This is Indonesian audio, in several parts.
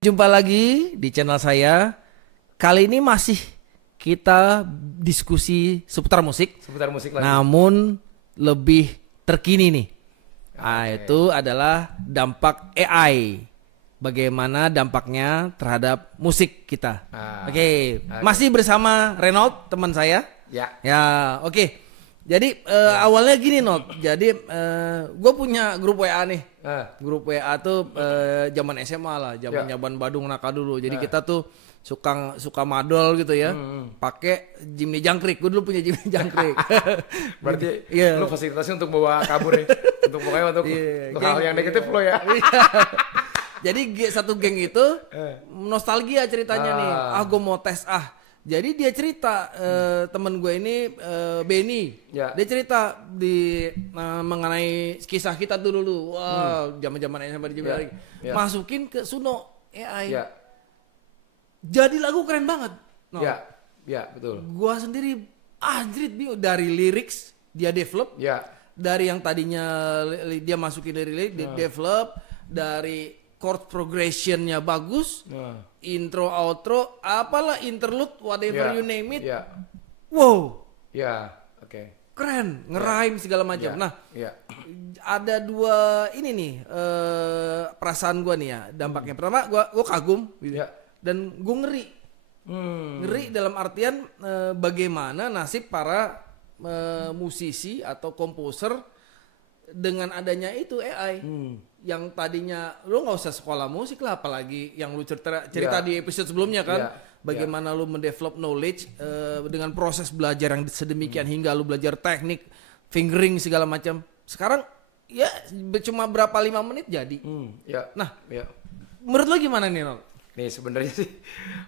Jumpa lagi di channel saya. Kali ini masih kita diskusi seputar musik. Seputar musik lagi. Namun lebih terkini nih. Oke. Itu adalah dampak AI. Bagaimana dampaknya terhadap musik kita. Oke. Masih bersama Renault, teman saya. Ya. Ya, oke. Jadi awalnya gini, Not. Jadi gue punya grup WA nih. Grup WA tuh zaman SMA lah, zaman Badung Naka dulu. Jadi kita tuh suka madol gitu ya. Pakai Jimny Jangkrik. Gue dulu punya Jimny Jangkrik. Berarti lu fasilitasi untuk bawa kabur nih. Untuk pokoknya untuk hal yang negatif lo ya. Jadi satu geng itu nostalgia ceritanya nih. Gue mau tes Jadi dia cerita temen gue ini Benny, dia cerita mengenai kisah kita tuh dulu. Wow, zaman-zaman SMA di Jember lagi. Masukin ke Suno AI. Jadi lagu keren banget. Ya, betul. Gua sendiri anjrit dari lyrics dia develop. Dari yang tadinya dia masukin dari lirik, dia develop dari chord progressionnya bagus, intro, outro, apalah interlude, whatever you name it. Wow. Oke. Keren, ngerime segala macam. Nah, ada dua ini nih perasaan gue nih ya dampaknya. Pertama, gue kagum, gitu. Dan gue ngeri. Ngeri dalam artian bagaimana nasib para musisi atau komposer dengan adanya itu AI. Yang tadinya lu nggak usah sekolah musik lah, apalagi yang lu cerita di episode sebelumnya kan, bagaimana lu mendevelop knowledge dengan proses belajar yang sedemikian hingga lu belajar teknik fingering segala macam. Sekarang ya cuma berapa 5 menit jadi. Nah, menurut lu gimana nih, Nol? Nih sebenarnya sih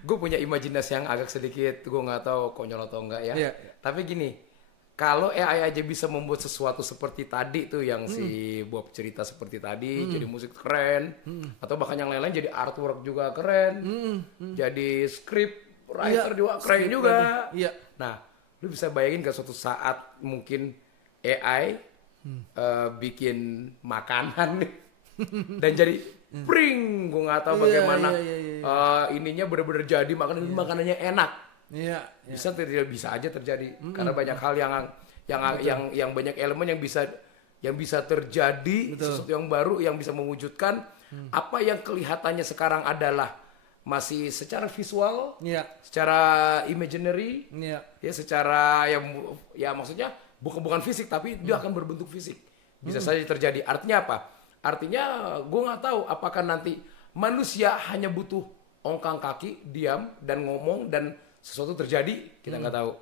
gue punya imajinasi yang agak sedikit, gue nggak tahu konyol atau enggak ya. Tapi gini, kalau AI aja bisa membuat sesuatu seperti tadi tuh yang si Bob cerita seperti tadi, jadi musik keren, atau bahkan yang lain-lain jadi artwork juga keren, jadi script writer juga keren juga. Nah, lu bisa bayangin gak suatu saat mungkin AI bikin makanan nih dan jadi pring, gue nggak tahu bagaimana ininya bener-bener jadi makanannya enak. Bisa aja terjadi karena banyak hal yang banyak elemen yang bisa terjadi. Sesuatu yang baru yang bisa mewujudkan apa yang kelihatannya sekarang adalah masih secara visual, secara imaginary, secara ya maksudnya bukan fisik tapi dia akan berbentuk fisik. Bisa saja terjadi. Artinya apa? Artinya gue nggak tahu apakah nanti manusia hanya butuh ongkang kaki, diam dan ngomong dan sesuatu terjadi, kita nggak tahu,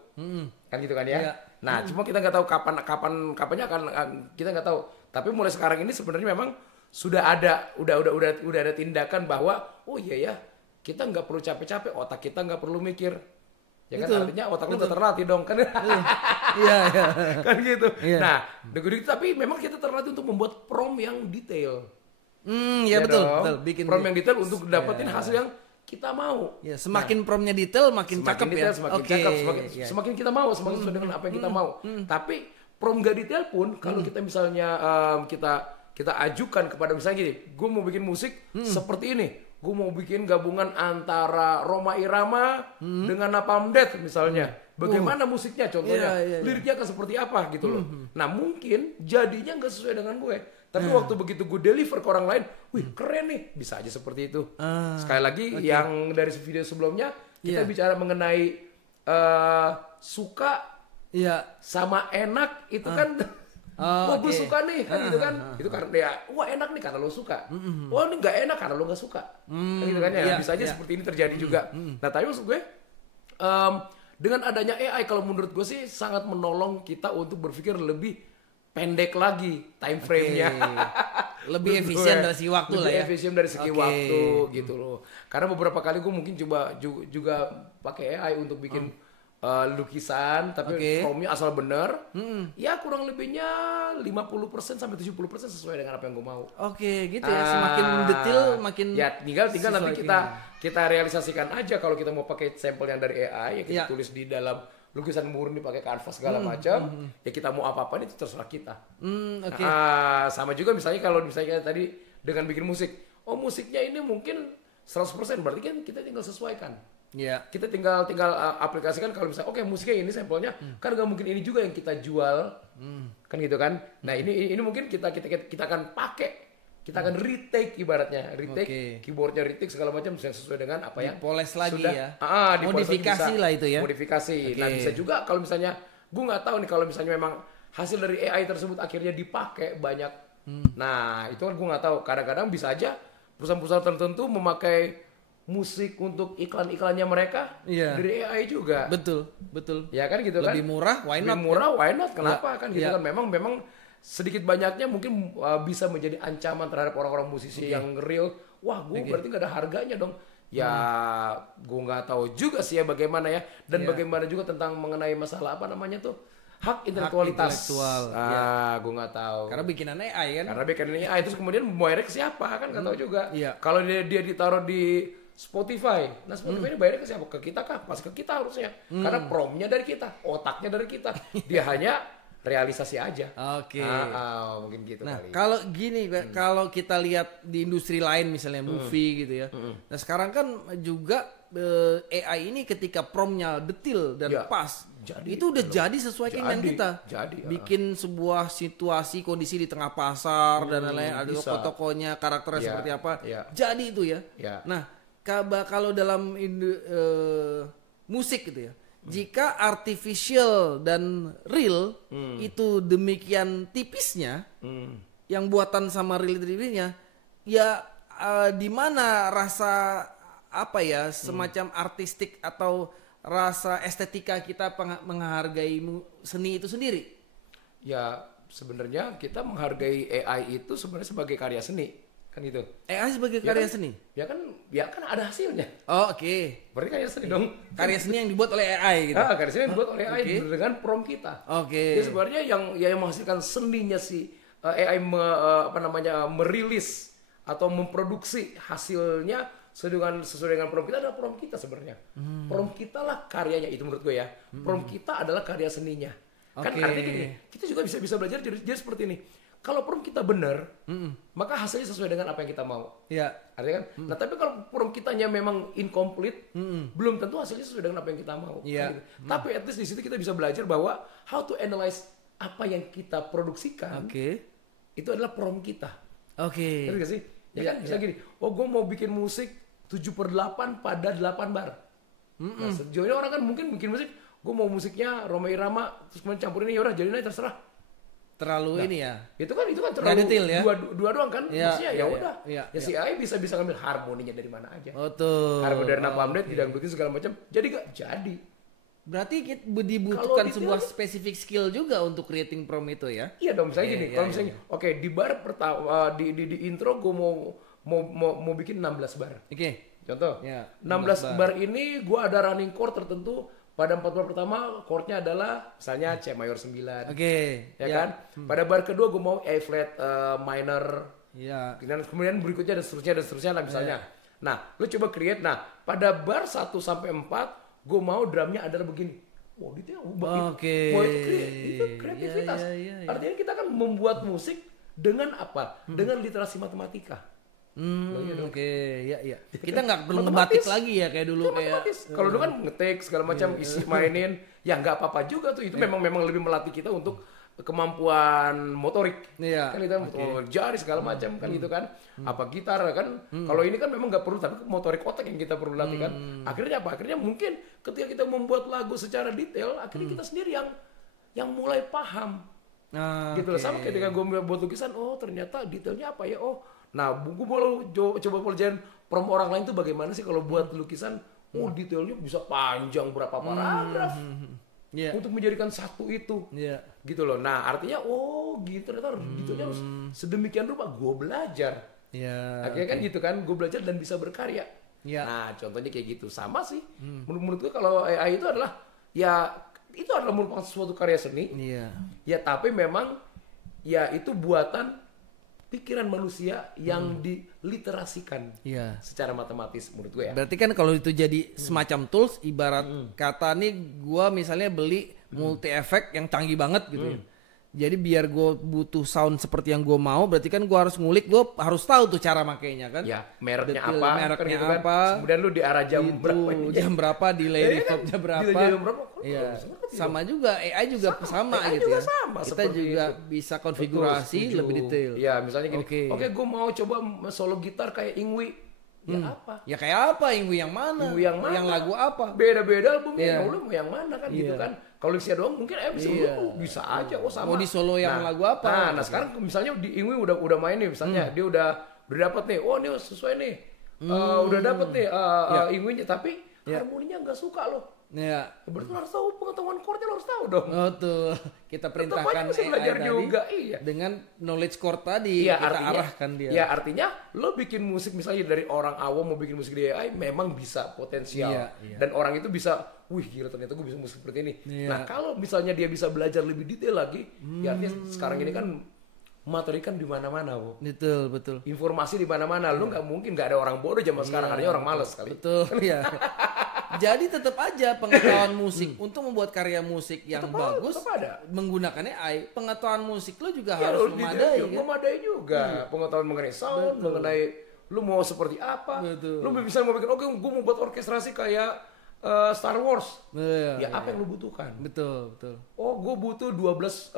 kan gitu kan ya. Nah, cuma kita nggak tahu kapannya akan, kita nggak tahu. Tapi mulai sekarang ini sebenarnya memang sudah ada tindakan bahwa kita nggak perlu capek-capek, otak kita nggak perlu mikir, ya kan. Artinya otak lu udah terlatih dong kan. Kan gitu. Nah, tapi memang kita terlatih untuk membuat prompt yang detail. Betul. Bikin prompt yang detail untuk dapetin hasil yang kita mau. Semakin promptnya detail makin cakep ya. Semakin cakep, semakin kita mau, semakin sesuai dengan apa yang kita mau. Tapi prompt gak detail pun kalau kita misalnya kita ajukan kepada misalnya gini, gue mau bikin musik seperti ini. Gue mau bikin gabungan antara Rhoma Irama dengan Napalm Death misalnya. Bagaimana musiknya contohnya? Liriknya akan seperti apa gitu loh. Nah, mungkin jadinya gak sesuai dengan gue. Tapi waktu begitu gue deliver ke orang lain, wih keren nih, bisa aja seperti itu. Sekali lagi yang dari video sebelumnya kita bicara mengenai suka sama enak itu kan. Gue suka nih kan gitu kan. Itu karena ya, wah enak nih karena lo suka. Wah ini nggak enak karena lo nggak suka. Kan gitu kan ya. Bisa aja seperti ini terjadi juga. Nah tapi maksud gue dengan adanya AI kalau menurut gue sih sangat menolong kita untuk berpikir lebih pendek lagi time frame-nya. Lebih efisien dari segi waktu lah ya. Lebih efisien dari segi waktu gitu loh. Karena beberapa kali gue mungkin coba juga pakai AI untuk bikin lukisan tapi prompt-nya asal bener. Ya kurang lebihnya 50% sampai 70% sesuai dengan apa yang gue mau. Gitu ya. Semakin detail makin ya tinggal nanti kita realisasikan aja. Kalau kita mau pakai sampel yang dari AI ya kita tulis di dalam lukisan murni pakai kanvas segala macam, ya kita mau apa-apa itu terserah kita. Sama juga misalnya kalau misalnya tadi dengan bikin musik, musiknya ini mungkin 100%, berarti kan kita tinggal sesuaikan. Iya. Kita tinggal aplikasikan. Kalau misalnya oke, musiknya ini sampelnya, kan nggak mungkin ini juga yang kita jual, kan gitu kan. Nah ini mungkin kita akan pakai, kita akan retake ibaratnya, keyboardnya retake segala macam sesuai dengan apa yang dipoles lagi sudah, ya. Modifikasi lah itu ya. Modifikasi. Nah bisa juga kalau misalnya, gue nggak tahu nih kalau misalnya memang hasil dari AI tersebut akhirnya dipakai banyak. Nah itu kan gue nggak tahu. Kadang-kadang bisa aja perusahaan-perusahaan tertentu memakai musik untuk iklan-iklannya mereka dari AI juga. Betul. Ya kan gitu kan. Lebih murah, why not? Lebih murah, why not? Kenapa kan gitu kan. Memang sedikit banyaknya mungkin bisa menjadi ancaman terhadap orang-orang musisi yang real. Wah, gue berarti nggak ada harganya dong. Ya, gue nggak tahu juga sih ya bagaimana ya. Dan bagaimana juga tentang mengenai masalah apa namanya tuh, hak intelektualitas. Gue nggak tahu. Karena bikinan AI kan. Karena bikinan AI terus kemudian bayarnya ke siapa kan nggak tahu juga. Kalau dia ditaruh di Spotify, nah Spotify ini bayarnya ke siapa? Ke kita kah? Pas ke kita harusnya. Karena promnya dari kita, otaknya dari kita. Dia hanya realisasi aja. Oke. Mungkin gitu nah, kali. Kalau gini, kalau kita lihat di industri lain misalnya movie gitu ya. Nah sekarang kan juga AI ini ketika promnya detail dan pas, itu udah jadi sesuai keinginan kita. Bikin sebuah situasi, kondisi di tengah pasar dan lain-lain, ada toko-tokonya, karakternya seperti apa. Jadi itu ya. Nah, kalau dalam musik gitu ya, jika artificial dan real itu demikian tipisnya, yang buatan sama real-realnya, ya di mana rasa apa ya, semacam artistik atau rasa estetika kita menghargai seni itu sendiri? Ya sebenarnya kita menghargai AI itu sebenarnya sebagai karya seni. Kan itu. AI sebagai karya seni? Ya kan ada hasilnya. Oh, oke. Berarti karya seni dong. Karya seni yang dibuat oleh AI gitu. Karya seni yang dibuat oleh AI dengan prompt kita. Jadi sebenarnya yang menghasilkan seninya si AI merilis atau memproduksi hasilnya sesuai dengan prompt kita adalah prompt kita sebenarnya. Prompt kita lah karyanya, itu menurut gue ya. Prompt kita adalah karya seninya. Kan artinya gini, kita juga bisa belajar jadi seperti ini. Kalau prompt kita benar, maka hasilnya sesuai dengan apa yang kita mau. Artinya kan. Nah tapi kalau prompt kitanya memang incomplete, belum tentu hasilnya sesuai dengan apa yang kita mau. Gitu. Tapi at least di situ kita bisa belajar bahwa how to analyze apa yang kita produksikan, itu adalah prompt kita. Ngerti gak sih? Ya kan bisa gini. Oh gue mau bikin musik 7/8 pada 8 bar. Nah sejauh ini orang kan mungkin bikin musik, gue mau musiknya Rhoma Irama terus kemudian campurin ini, yaudah jadiin aja terserah. Terlalu ini ya. Itu kan terlalu detail, ya? dua doang kan. Maksudnya ya udah. Si AI bisa ngambil harmoninya dari mana aja. Harmoni dari Napalm Death didangdutin segala macam. Jadi gak jadi. Berarti dibutuhkan sebuah spesifik skill juga untuk creating prompt itu ya. Iya dong, misalnya gini. Kalau misalnya di bar pertama di intro gue mau bikin 16 bar. Contoh. 16 bar ini gue ada running chord tertentu. Pada 4 bar pertama chordnya adalah misalnya C mayor 9. Ya kan? Pada bar kedua gue mau A flat minor. Dan kemudian berikutnya dan seterusnya lah misalnya. Nah, lu coba create. Nah, pada bar 1 sampai 4 gue mau drumnya adalah begini. Wah, itu itu kreativitas. Artinya kita kan membuat musik dengan apa? Dengan literasi matematika. Kita nggak perlu ngebatik lagi ya kayak dulu kayak. Kalau dulu kan ngetik segala macam isi mainin, ya nggak apa-apa juga tuh. Itu memang lebih melatih kita untuk kemampuan motorik. Kan kita jari segala macam kan gitu kan. Apa gitar kan. Kalau ini kan memang nggak perlu, tapi motorik otak yang kita perlu latihkan. Akhirnya apa? Akhirnya mungkin ketika kita membuat lagu secara detail, akhirnya kita sendiri yang mulai paham. Gitu loh. Sama ketika gue buat lukisan, oh ternyata detailnya apa ya? Nah, gue boleh coba pelajarin prompt orang lain tuh bagaimana sih kalau buat lukisan, detailnya bisa panjang berapa paragraf untuk menjadikan satu itu, gitu loh. Nah, artinya gitu ternyata detailnya harus sedemikian rupa. Gue belajar, akhirnya kan gitu kan, gue belajar dan bisa berkarya. Nah, contohnya kayak gitu, sama sih. Menurut gue kalau AI itu adalah itu adalah merupakan suatu karya seni, tapi memang itu buatan pikiran manusia yang diliterasikan secara matematis menurut gue ya. Berarti kan kalau itu jadi semacam tools, ibarat kata nih gue misalnya beli multi effect yang canggih banget gitu ya. Jadi biar gue butuh sound seperti yang gue mau, berarti kan gue harus ngulik, gue harus tahu tuh cara makainya kan. Ya, mereknya Detail, apa, mereknya kan gitu apa. Kan. Kemudian lu di arah jam berapa ini. Jam berapa, delay reverbnya berapa. Jam berapa. Iya. Sama juga, AI juga sama AI gitu juga ya. sama, kita juga itu. Bisa konfigurasi lebih detail. Iya, misalnya gini. Oke, gue mau coba solo gitar kayak Ingwi. Ya apa? Ya kayak apa? Ingwi yang mana? Ingwi yang mana? Yang lagu apa? Beda-beda albumnya. Lu mau yang mana kan gitu kan. Kalau Lixia doang mungkin bisa aja sama. Mau di solo yang lagu apa? Nah, sekarang misalnya di Ingwi udah main nih misalnya dia udah dapet nih. Oh, ini sesuai nih. Udah dapet nih Ingwinya tapi harmoninya enggak suka loh. Ya. Berarti harus tahu pengetahuan chordnya, lo harus tahu dong. Oh tuh, kita perintahkan AI tadi juga, dengan knowledge chord tadi, kita artinya, arahkan dia. Ya artinya lo bikin musik misalnya dari orang awam mau bikin musik di AI memang bisa potensial. Dan orang itu bisa, wih gila ternyata gue bisa musik seperti ini. Nah kalau misalnya dia bisa belajar lebih detail lagi, ya artinya sekarang ini kan materi kan di mana-mana, Bu. Betul. Informasi di mana-mana. Lo nggak mungkin nggak ada orang bodoh zaman sekarang, adanya orang malas kali. Betul, ya. Jadi tetap aja pengetahuan musik untuk membuat karya musik yang bagus menggunakan AI, pengetahuan musik lo juga harus memadai. Memadai juga. Pengetahuan mengenai sound, mengenai lu mau seperti apa. Lu bisa mau bikin, oke, gue mau buat orkestrasi kayak Star Wars. Apa yang lu butuhkan? Betul. Oh, gue butuh 12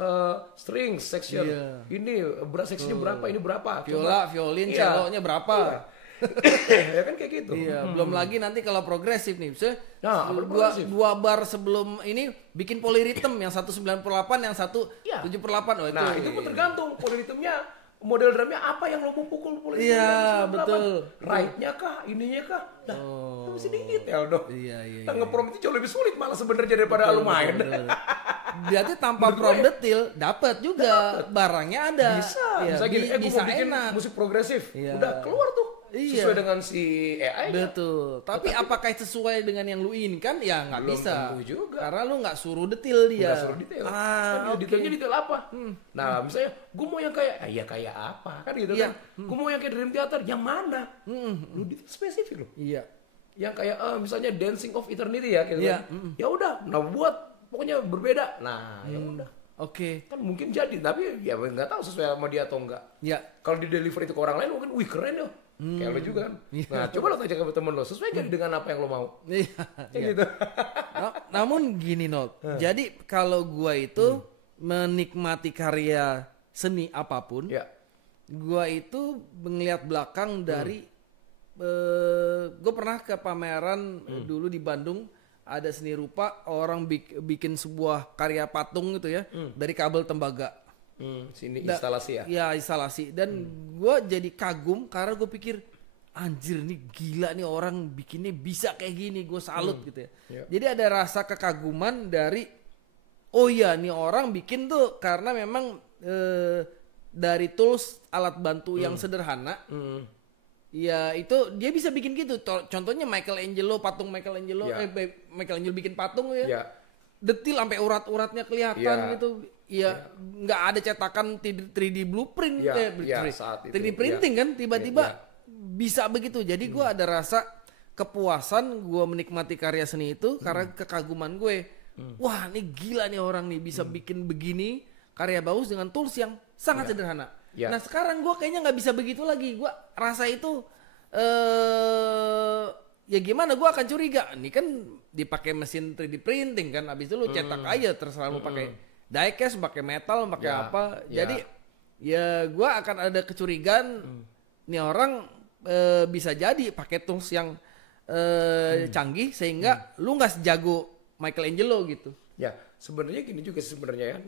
string section. Ini seksinya berapa? Ini berapa? Viola, violin, cello-nya berapa? Ya kan kayak gitu. Belum lagi nanti kalau progresif nih, dua bar sebelum ini bikin polyrhythm yang 198 yang 178. Nah, itu pun tergantung polyrhythmnya, model drumnya apa yang lo mau pukul polyrhythm. Iya, betul. Right-nya kah, ininya kah? Nah, itu mesti detail dong. Iya. Ngeprom itu jauh lebih sulit malah sebenarnya daripada lo main. Berarti tanpa prom detail dapat juga barangnya ada. Bisa gini, gue mau bikin musik progresif. Udah keluar tuh. Sesuai dengan si AI. Betul. Tapi apakah sesuai dengan yang lu inginkan? Ya nggak bisa. Juga. Karena lu nggak suruh detail dia. Nggak suruh detail. Detailnya detail apa? Nah, misalnya gue mau yang kayak, kayak apa? Kan gitu kan. Gue mau yang kayak Dream Theater, yang mana? Lu detail spesifik loh. Iya. Yang kayak misalnya Dancing of Eternity ya, gitu kan. Ya udah, nah buat pokoknya berbeda. Nah, ya udah. Oke. Kan mungkin jadi, tapi ya nggak tahu sesuai sama dia atau enggak. Iya. Kalau di deliver itu ke orang lain mungkin, wih keren ya. Kayak lo juga kan. Nah, coba lo tanya ke temen lo, sesuai gak dengan apa yang lo mau? Gitu. Namun gini, Not. Jadi kalau gua itu menikmati karya seni apapun, gua itu melihat belakang dari gue pernah ke pameran dulu di Bandung, ada seni rupa orang bikin sebuah karya patung gitu ya, dari kabel tembaga. Sini instalasi ya? Ya instalasi. Dan gue jadi kagum karena gue pikir anjir nih gila nih orang bikinnya bisa kayak gini. Gue salut gitu ya. Jadi ada rasa kekaguman dari nih orang bikin tuh karena memang dari tools alat bantu yang sederhana. Ya itu dia bisa bikin gitu. Contohnya Michelangelo, patung Michelangelo. Michelangelo bikin patung ya. Detil sampai urat-uratnya kelihatan gitu. Ya nggak ada cetakan 3D blueprint, 3D printing kan tiba-tiba bisa begitu. Jadi gue ada rasa kepuasan gue menikmati karya seni itu karena kekaguman gue. Wah ini gila nih orang nih bisa bikin begini karya bagus dengan tools yang sangat sederhana. Nah sekarang gue kayaknya nggak bisa begitu lagi. Gue rasa itu ya gimana, gue akan curiga. Ini kan dipakai mesin 3D printing kan, abis itu lu cetak aja terserah lu pakai diecast, pakai metal, pakai apa. Jadi ya gue akan ada kecurigaan nih orang bisa jadi pakai tools yang canggih sehingga lu nggak sejago Michelangelo gitu. Ya sebenarnya gini juga sebenarnya kan,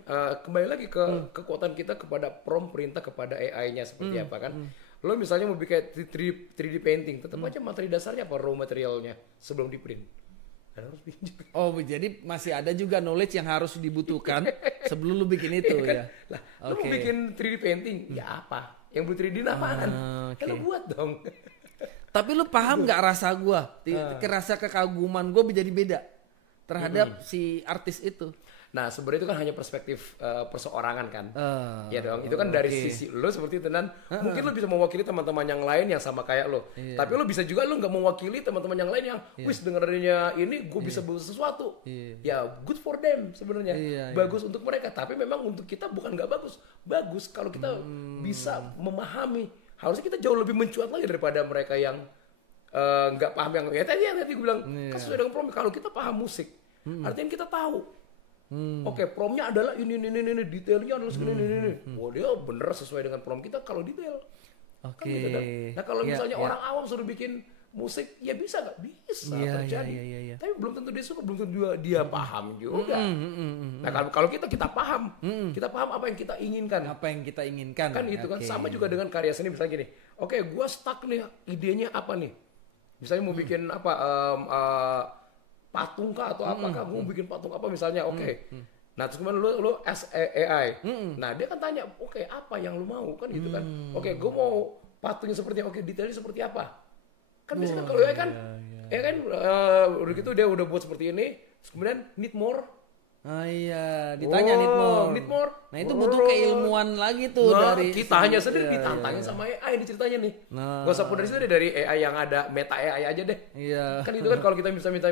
kembali lagi ke kekuatan kita kepada prompt perintah kepada AI-nya seperti apa kan. Lo misalnya mau bikin 3D painting, tetap aja materi dasarnya apa, raw materialnya sebelum di print. Harus bikin juga. Oh, jadi masih ada juga knowledge yang harus dibutuhkan sebelum lu bikin itu kan? Ya. Lah, lu mau bikin 3D painting, ya apa? Yang buat 3D apaan? Kan lu buat dong. Tapi lu paham nggak rasa gua? Rasa kekaguman gua menjadi beda terhadap si artis itu. Nah, sebenarnya itu kan hanya perspektif perseorangan kan. Ya dong, itu kan dari sisi lo seperti itu, dan mungkin lo bisa mewakili teman-teman yang lain yang sama kayak lo. Tapi lo bisa juga lo nggak mewakili teman-teman yang lain yang, wis dengerinnya ini gue bisa buat sesuatu. Ya, good for them sebenarnya. Bagus untuk mereka. Tapi memang untuk kita bukan nggak bagus. Bagus kalau kita bisa memahami. Harusnya kita jauh lebih mencuat lagi daripada mereka yang nggak paham yang tadi gue bilang kan sesuai dengan prom. Kalau kita paham musik, artinya kita tahu. Oke, promnya adalah ini, detailnya adalah segini, ini. Wah, dia bener sesuai dengan prom kita kalau detail. Kan gitu, nah kalau misalnya orang awam suruh bikin musik, ya bisa nggak? Bisa terjadi. Tapi belum tentu dia suka, belum tentu dia paham juga. Nah kalau kita paham, kita paham apa yang kita inginkan. Apa yang kita inginkan. Kan itu kan sama juga dengan karya seni, misalnya gini. Oke, gue stuck nih, idenya apa nih? Misalnya mau bikin apa? Patung kah atau apakah gue mau bikin patung apa misalnya, nah terus kemudian lu as AI, nah dia kan tanya, oke, apa yang lu mau kan gitu kan, oke gue mau patungnya seperti apa, oke detailnya seperti apa, kan biasanya kan kalau AI kan, udah gitu dia udah buat seperti ini, terus kemudian need more. Ditanya need more. Nah itu butuh keilmuan lagi tuh dari kita hanya sendiri ditantangin sama AI ini ceritanya nih. Gak usah pun dari situ deh, dari AI yang ada meta AI aja deh. Kan itu kan kalau kita bisa minta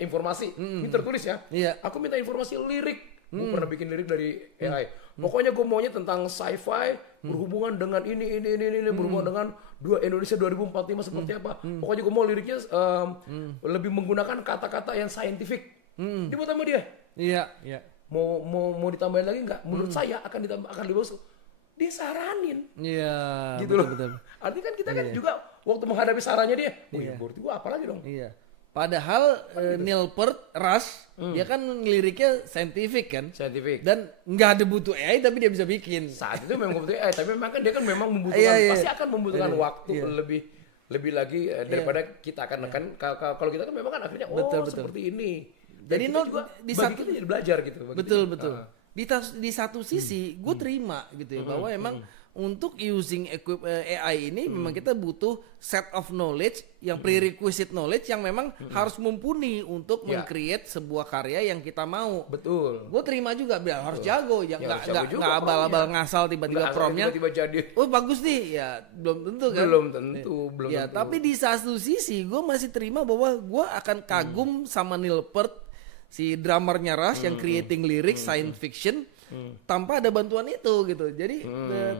informasi, ini tertulis ya. Aku minta informasi lirik. Gue pernah bikin lirik dari AI. Pokoknya gue maunya tentang sci-fi berhubungan dengan ini berhubungan dengan Indonesia 2045 seperti apa. Pokoknya gue mau liriknya lebih menggunakan kata-kata yang scientific. Dibuat sama dia. Mau ditambahin lagi nggak? Menurut saya akan lebih bagus. Dia saranin. Gitu betul. Artinya kan kita kan juga waktu menghadapi sarannya dia. Berarti gua apa lagi dong? Padahal Neil Peart, Rush, dia kan liriknya scientific kan? Scientific. Dan nggak ada butuh AI tapi dia bisa bikin. Saat itu memang butuh AI, tapi memang kan dia kan memang membutuhkan, pasti akan membutuhkan waktu lebih lagi daripada kita akan kalau kita kan memang kan akhirnya seperti ini. Jadi di satu jadi belajar gitu. Betul. Di satu sisi gue terima gitu ya bahwa emang untuk using AI ini memang kita butuh set of knowledge yang prerequisite knowledge yang memang harus mumpuni untuk meng-create sebuah karya yang kita mau. Betul. Gue terima juga harus jago, nggak abal-abal ngasal tiba-tiba promnya. Tiba-tiba jadi. Oh bagus nih, ya belum tentu kan. Belum tentu. Tapi di satu sisi gue masih terima bahwa gue akan kagum sama Neil Peart, si drummernya Rush yang creating lyrics science fiction tanpa ada bantuan itu gitu. Jadi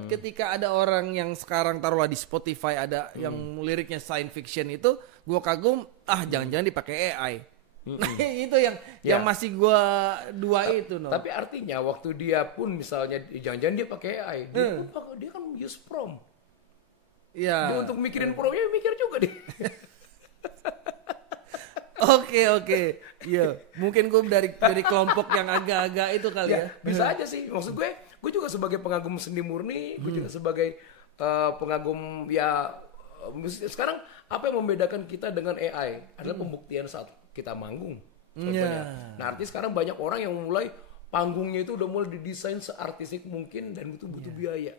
ketika ada orang yang sekarang taruhlah di Spotify ada yang liriknya science fiction itu, gue kagum. Jangan-jangan dipakai AI. Nah itu yang masih gue itu. Tapi artinya waktu dia pun misalnya jangan-jangan dia pakai AI, dia kan use prompt. Dia untuk mikirin prompt-nya mikir juga deh. Oke. Iya, mungkin gue dari kelompok yang agak-agak itu kali ya. Bisa aja sih. Maksud gue juga sebagai pengagum seni murni, gue juga sebagai pengagum sekarang apa yang membedakan kita dengan AI adalah pembuktian saat kita manggung. Nah, artinya sekarang banyak orang yang mulai panggungnya itu udah mulai didesain seartistik mungkin dan itu butuh biaya.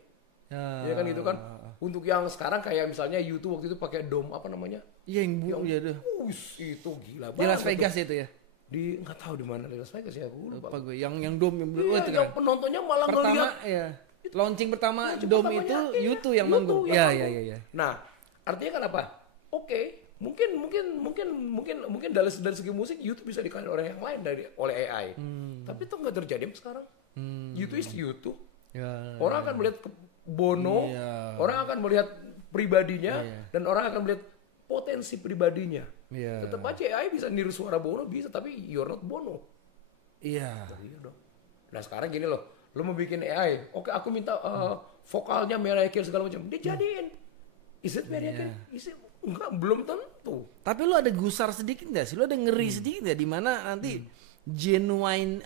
Ya kan itu kan untuk yang sekarang kayak misalnya YouTube waktu itu pakai dome apa namanya? Itu gila banget. Di Las Vegas itu ya? Nggak tahu di mana di Las Vegas ya, gue lupa. Gue yang dome yang itu yang penontonnya malah ngeliat. Launching pertama dome itu YouTube yang manggung. Iya. Nah, artinya kan apa? Oke, mungkin dari segi musik YouTube bisa dikaliin oleh yang lain oleh AI. Tapi itu nggak terjadi sekarang. YouTube is YouTube. Orang akan melihat Bono, orang akan melihat pribadinya dan orang akan melihat potensi pribadinya. Tetap aja AI bisa niru suara Bono bisa, tapi you're not Bono. Dong. Nah sekarang gini loh, lo mau bikin AI, oke aku minta vokalnya Mariah Carey segala macam, dia jadiin. Is it Mariah Carey? Enggak, belum tentu. Tapi lo ada gusar sedikit nggak sih? Lo ada ngeri sedikit nggak di mana nanti genuine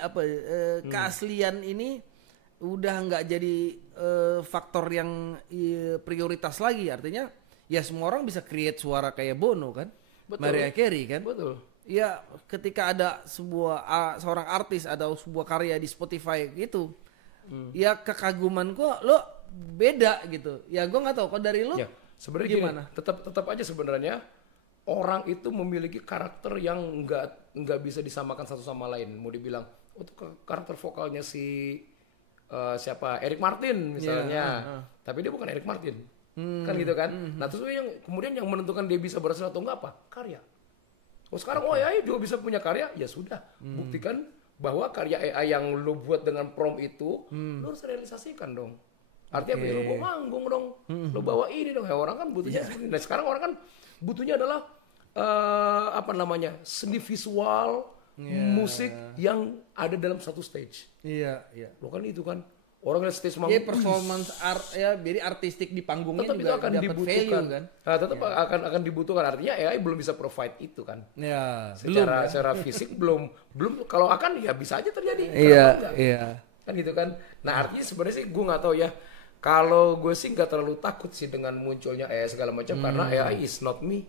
keaslian ini udah nggak jadi faktor yang prioritas lagi, artinya ya semua orang bisa create suara kayak Bono kan, Mariah Carey kan. Betul. Ya ketika ada seorang artis atau sebuah karya di Spotify gitu, ya kekaguman gua lo beda gitu. Ya gua nggak tahu kalau dari lo sebenarnya gimana. Tetap aja sebenarnya orang itu memiliki karakter yang nggak bisa disamakan satu sama lain. Mau dibilang untuk karakter vokalnya si siapa Eric Martin misalnya, tapi dia bukan Eric Martin, kan gitu kan. Nah terus yang kemudian yang menentukan dia bisa berhasil atau enggak apa? Karya. Oh sekarang AI juga bisa punya karya, ya sudah, buktikan bahwa karya AI yang lo buat dengan prompt itu, lo harus realisasikan dong. Artinya begitu lo manggung dong, lo bawa ini dong. Ya orang kan butuhnya. Nah sekarang orang kan butuhnya adalah seni visual, musik yang ada dalam satu stage. Iya. Lo kan itu kan orang lihat stage manggung. Performance art ya, jadi artistik di panggungnya tetap juga itu akan dibutuhkan. Value, kan? Nah, tetap akan dibutuhkan. Artinya AI belum bisa provide itu kan. Ya. Secara fisik belum kalau akan ya bisa aja terjadi. Iya. Kan gitu kan. Nah artinya sebenarnya sih gue nggak tahu ya. Kalau gue sih nggak terlalu takut sih dengan munculnya AI segala macam karena AI is not me.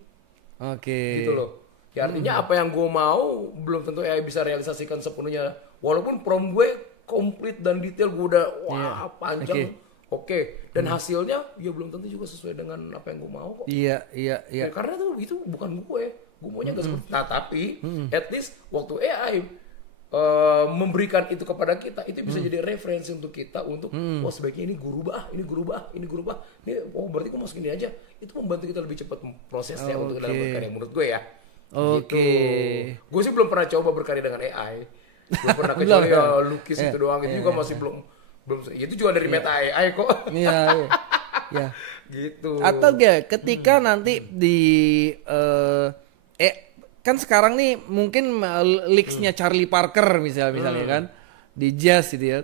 Oke. Gitu loh. Ya artinya apa yang gue mau belum tentu AI bisa realisasikan sepenuhnya. Walaupun prompt gue komplit dan detail, gue udah panjang. Oke. Dan hasilnya ya belum tentu juga sesuai dengan apa yang gue mau kok. Iya. Ya, karena itu bukan gue. Gue maunya nggak seperti. Nah tapi at least waktu AI memberikan itu kepada kita, itu bisa jadi referensi untuk kita untuk sebaiknya ini gue rubah. Ini berarti gue masukin ini aja. Itu membantu kita lebih cepat prosesnya untuk dalam berkarya menurut gue ya. Oke. Gitu. Gue sih belum pernah coba berkarya dengan AI. Belum pernah kecuali lukis itu doang. Itu juga masih belum. Itu juga dari meta AI kok. Iya. Gitu. Atau ketika nanti di kan sekarang nih mungkin leaks-nya Charlie Parker misalnya kan di jazz gitu ya,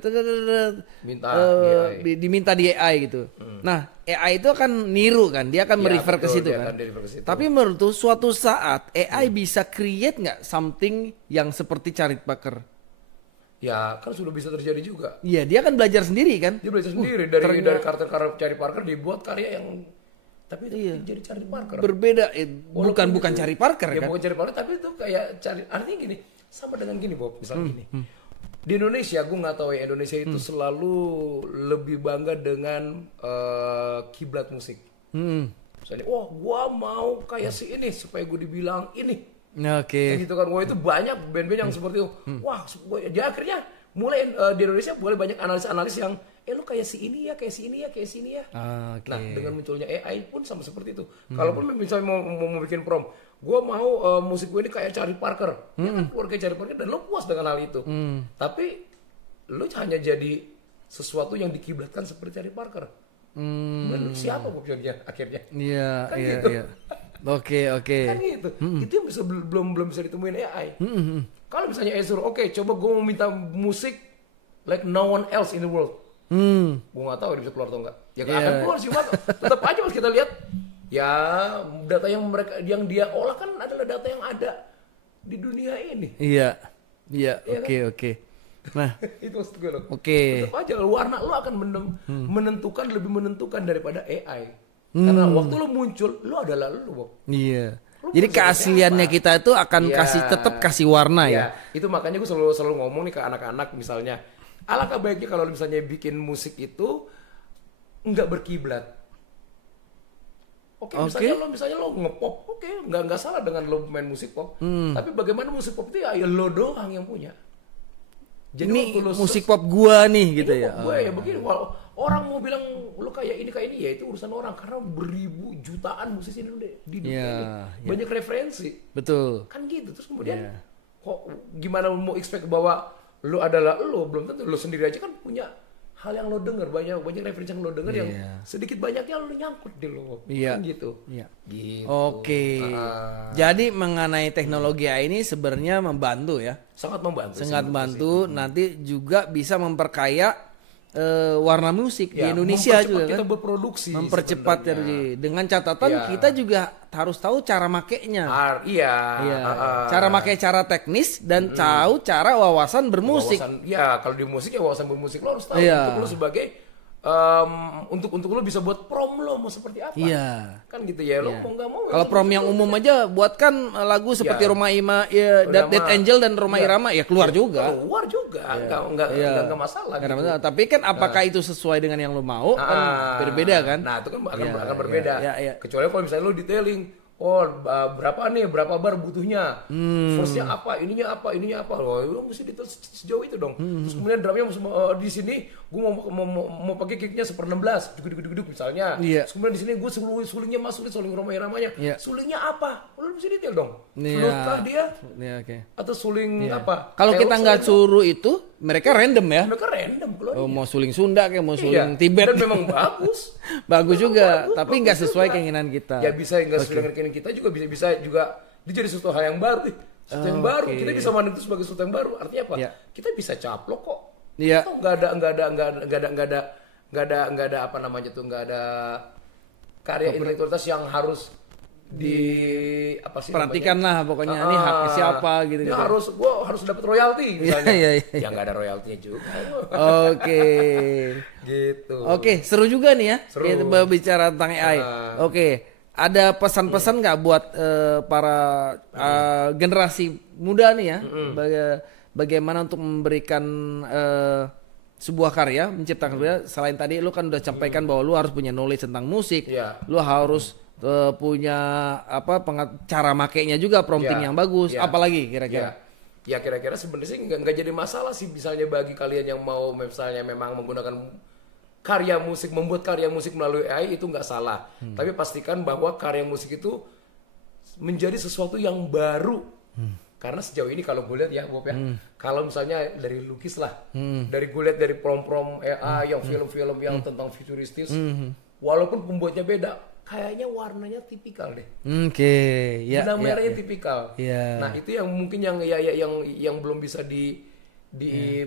diminta di AI gitu. Nah AI itu akan niru kan, dia akan merefer ke situ kan. Tapi menurut tuh suatu saat AI bisa create nggak something yang seperti Charlie Parker? Ya kan sudah bisa terjadi juga. Iya dia kan belajar sendiri kan. Dia belajar sendiri dari karakter Charlie Parker dibuat karya yang tapi itu jadi Charlie Parker. Berbeda, bukan Charlie Parker kan? Bukan Charlie Parker, tapi itu kayak artinya gini, sama dengan gini Bob, misalnya gini. Di Indonesia, gue nggak tahu ya Indonesia itu selalu lebih bangga dengan kiblat musik. Misalnya, gue mau kayak si ini supaya gue dibilang ini. Oke. Gitu kan, itu banyak band-band yang seperti itu. Dia akhirnya mulai di Indonesia boleh banyak analis-analis yang lu kayak si ini ya, kayak si ini ya, kayak si ini ya. Nah, dengan munculnya AI pun sama seperti itu. Kalaupun misalnya mau bikin prompt, gue mau musik gue ini kayak Charlie Parker. Ya kan keluar kayak Charlie Parker dan lo puas dengan hal itu. Tapi lo hanya jadi sesuatu yang dikiblatkan seperti Charlie Parker. Menurut siapa akhirnya? Iya, kan iya, gitu. Iya. Oke. Kan gitu. Itu yang belum bisa ditemuin AI. Kalau misalnya AI suruh, coba gue mau minta musik like no one else in the world. Gue nggak tahu dia bisa keluar atau enggak. Ya nggak akan keluar sih, tetap aja pas kita lihat ya data yang dia olah kan adalah data yang ada di dunia ini. Iya, oke. Nah, itu maksud gue loh. Oke. Tetap aja warna lo akan lebih menentukan daripada AI. Karena waktu lo muncul, lo adalah lo, Bob. Iya. Jadi keasliannya kita itu akan tetap kasih warna ya. Itu makanya gue selalu ngomong nih ke anak-anak misalnya. Alangkah baiknya kalau misalnya bikin musik itu nggak berkiblat. Misalnya lo ngepop, nggak salah dengan lo main musik pop. Tapi bagaimana musik pop itu ya lo doang yang punya. Jadi ini musik pop gua nih gitu ya. Pop gue ya begini. Kalau orang mau bilang lo kayak ini ya itu urusan orang karena beribu jutaan musisi di dunia ini banyak referensi. Betul. Kan gitu terus kemudian kok gimana mau expect bahwa lo adalah lo, belum tentu lo sendiri aja kan punya hal yang lo denger, banyak referensi yang lo denger yang sedikit banyaknya lo nyangkut di lo. Kan gitu. Gitu. Oke. Jadi mengenai teknologi AI ini sebenarnya membantu ya. Sangat membantu. Nanti juga bisa memperkaya warna musik di Indonesia juga kan. Kita berproduksi. Mempercepat dengan catatan kita juga harus tahu cara makainya. Cara makai cara teknis dan tahu cara wawasan bermusik. Kalau di musik wawasan bermusik lo harus tahu untuk lo sebagai untuk lo bisa buat prom lo mau seperti apa. Kan gitu ya lo mau nggak mau. Kalau prom yang umum aja buatkan lagu seperti Roma Irama, Dead Angel dan Roma Irama keluar juga. Nggak masalah. Tapi kan apakah itu sesuai dengan yang lo mau kan berbeda kan. Nah itu kan akan berbeda. Kecuali kalau misalnya lo detailing, berapa bar butuhnya, verse-nya apa, ininya apa. Wah, lu mesti detail sejauh itu dong. Terus kemudian drumnya di sini gue mau pakai kicknya 1/16, duduk misalnya. Terus kemudian di sini gue sulingnya masukin suling ramai-ramanya. Sulingnya apa? Lu mesti detail dong. Flute kah dia? Atau suling apa? Kalau kita nggak suruh itu, mereka random ya. Mereka random keluarnya. Mau suling Sunda kayak mau suling Tibet. Dan memang bagus. bagus juga, tapi nggak sesuai keinginan kita. Ya bisa nggak sesuai dengan keinginan kita juga bisa juga jadi sesuatu hal yang baru. Sesuatu yang baru. Kita bisa mandang itu sebagai sesuatu yang baru. Artinya apa? Kita bisa caplok kok. Iya. Nggak ada apa namanya tuh, nggak ada karya intelektualitas yang harus perhatikan lah pokoknya ini haknya siapa gitu. Ya gua harus dapat royalti misalnya. Ya nggak ada royaltinya juga. Oke. Gitu. Oke, seru juga nih ya. Seru. Kita berbicara tentang AI. Oke. Ada pesan-pesan nggak buat para generasi muda nih ya? Bagaimana untuk memberikan sebuah karya, menciptakan karya. Selain tadi lu kan udah sampaikan bahwa lu harus punya knowledge tentang musik, lu harus punya cara makainya juga, prompting yang bagus. Apalagi kira-kira? Ya kira-kira sebenarnya sih nggak jadi masalah sih, misalnya bagi kalian yang mau misalnya memang menggunakan membuat karya musik melalui AI itu nggak salah. Tapi pastikan bahwa karya musik itu menjadi sesuatu yang baru. Karena sejauh ini kalau gue lihat ya Bob ya, kalau misalnya dari lukis lah, dari gue lihat dari prom AI yang film-film yang tentang futuristis, walaupun pembuatnya beda, kayaknya warnanya tipikal deh. Benang merahnya tipikal. Nah itu yang mungkin yang belum bisa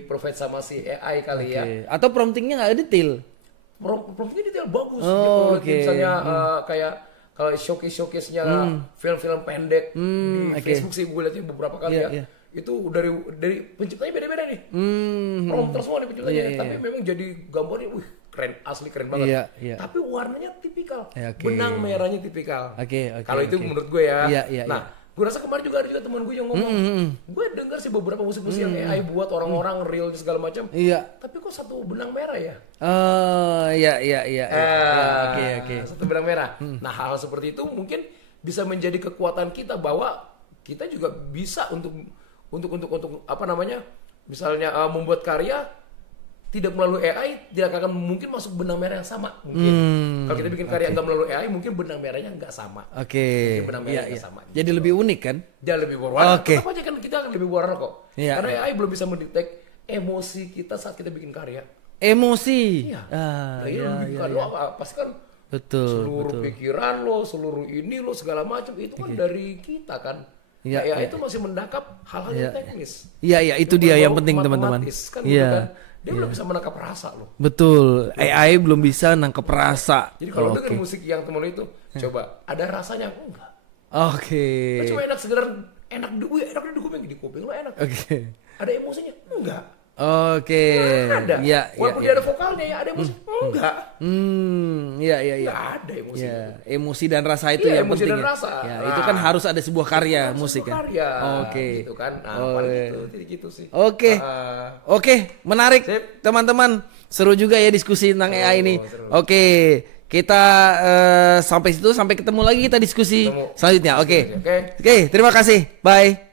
provide sama si AI kali ya. Atau promptingnya nggak detail? Promptingnya detail bagus. Misalnya kayak kalau showcase-nya film-film pendek di Facebook sih gue lihatnya beberapa kali ya. Itu dari penciptanya beda-beda nih. Prompter semua nih penciptanya. Tapi memang jadi gambarnya keren, asli keren banget. Tapi warnanya tipikal. Benang merahnya tipikal. Kalau itu menurut gue ya. Nah, gue rasa kemarin juga ada teman gue yang ngomong, gue dengar sih beberapa musik-musik yang AI buat orang-orang real segala macam. Tapi kok satu benang merah ya? Satu benang merah. Nah, hal seperti itu mungkin bisa menjadi kekuatan kita bahwa kita juga bisa untuk apa namanya? Misalnya membuat karya tidak melalui AI, tidak akan mungkin masuk benang merah yang sama. Mungkin kalau kita bikin karya nggak melalui AI, mungkin benang merahnya nggak sama. Benang merahnya nggak sama. Jadi lebih unik kan? Dia lebih berwarna. Tetap aja kan kita akan lebih berwarna kok. Karena AI belum bisa mendetek emosi kita saat kita bikin karya. Emosi. Pasti kan seluruh pikiran lo, seluruh ini lo segala macam itu kan dari kita kan. AI itu masih mendangkap hal-hal yang teknis. Itu dia yang penting teman-teman. Kan, kan? Dia belum bisa menangkap rasa loh. Betul, AI belum bisa nangkep rasa. Jadi kalau dengar musik yang temen itu, coba ada rasanya enggak? Kan cuma enak di kuping lo enak. Ada emosinya? Enggak. Ada. Walaupun dia ada vokalnya ya ada emosi. Enggak. Enggak ada emosi. Emosi dan rasa itu yang penting. Rasa. Itu kan harus ada sebuah karya musik kan. Gitu kan. Paling gitu sih. Menarik teman-teman. Seru juga ya diskusi tentang AI ini. Kita sampai situ, sampai ketemu lagi kita diskusi selanjutnya. Terima kasih. Bye.